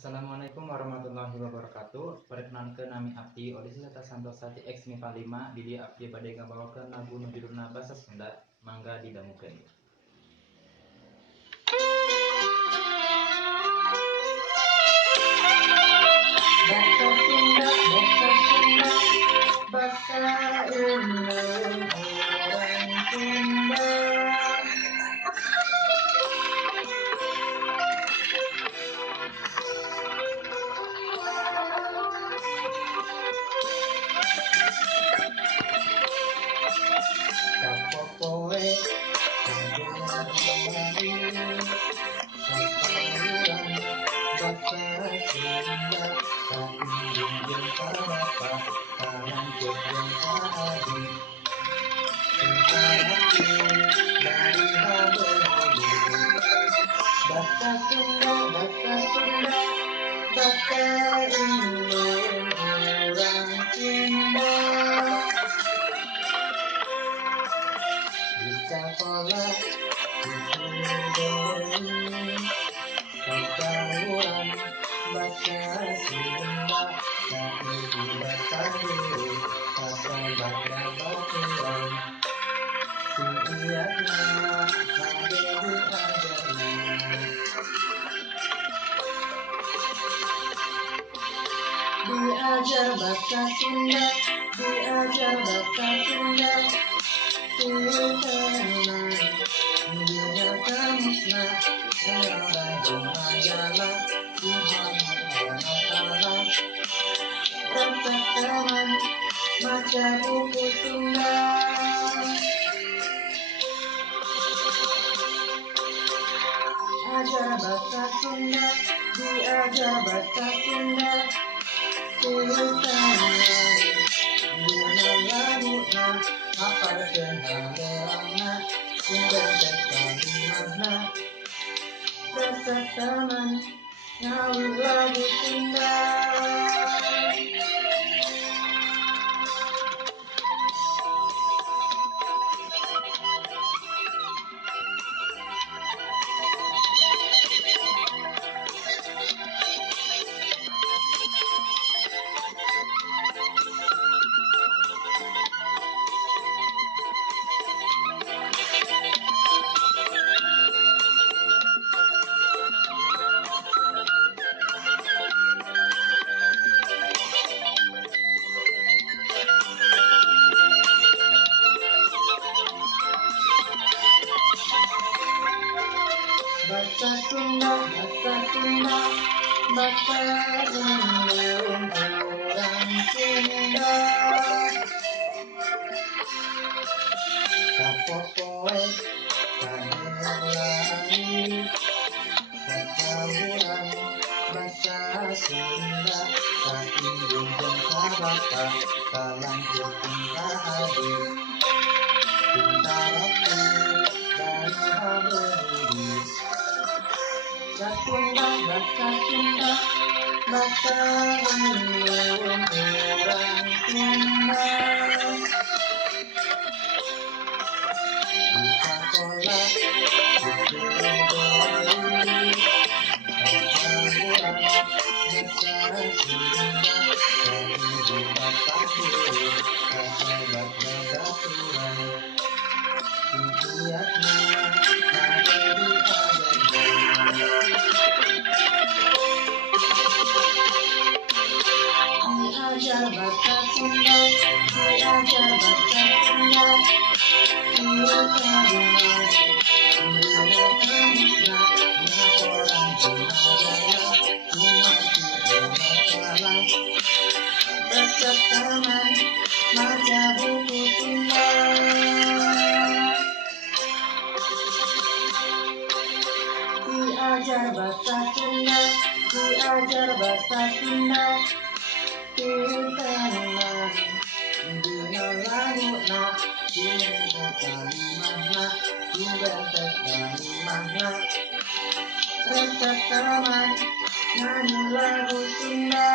Assalamualaikum warahmatullahi wabarakatuh. Perkenalkeun nami abdi Odysseus Santosa ti X MIPA 5 di dieu abdi bade ngabawakeun lagu nu judulna Basa Sunda. Mangga didangukeun. Basa Sunda, basa ulun orang Sunda. Kapopoe kadenari kapauran basa Sunda kaindung jeung karapa kalanceuk jeung kaadi karati dari habeli basa Sunda basa ulun urang Sunda. Di sekolah diberi pengetahuan bahasa Sunda, tapi bahasa dulu kata baca baturan. Sediaknya ada diajar bahasa Sunda, diajar bahasa Sunda. Tenang, dia kamusna, ada majalah, Tuhan rasa teman, baca buku Sunda. Ajar bahasa Sunda, diajar bahasa Sunda. Tenang, dia laguna, apa kenalana, Sunda terkalimana. Rasa teman, nyawa lagu Sunda. Basa Sunda, basa ulun urang Sunda. Kapopoe kadenari kapauran basa Sunda, kaindung jeung karapa kalanceuk jeung kaadi pintarati dari habeli. Basa Sunda, basa ulun urang Sunda. Di sekolah diberi pengetahuan bahasa Sunda, tapi bahasa dulu kata baca baturan. Sediaknya ada di diajar bahasa Sunda, diajar bahasa Sunda. Rasa teman, baca buku Sunda. Diajar bahasa Sunda, diajar bahasa Sunda. Tenang, dia laguna, Sunda kalimana, Sunda terkalimana. Rasa teman, nyanyi lagu Sunda.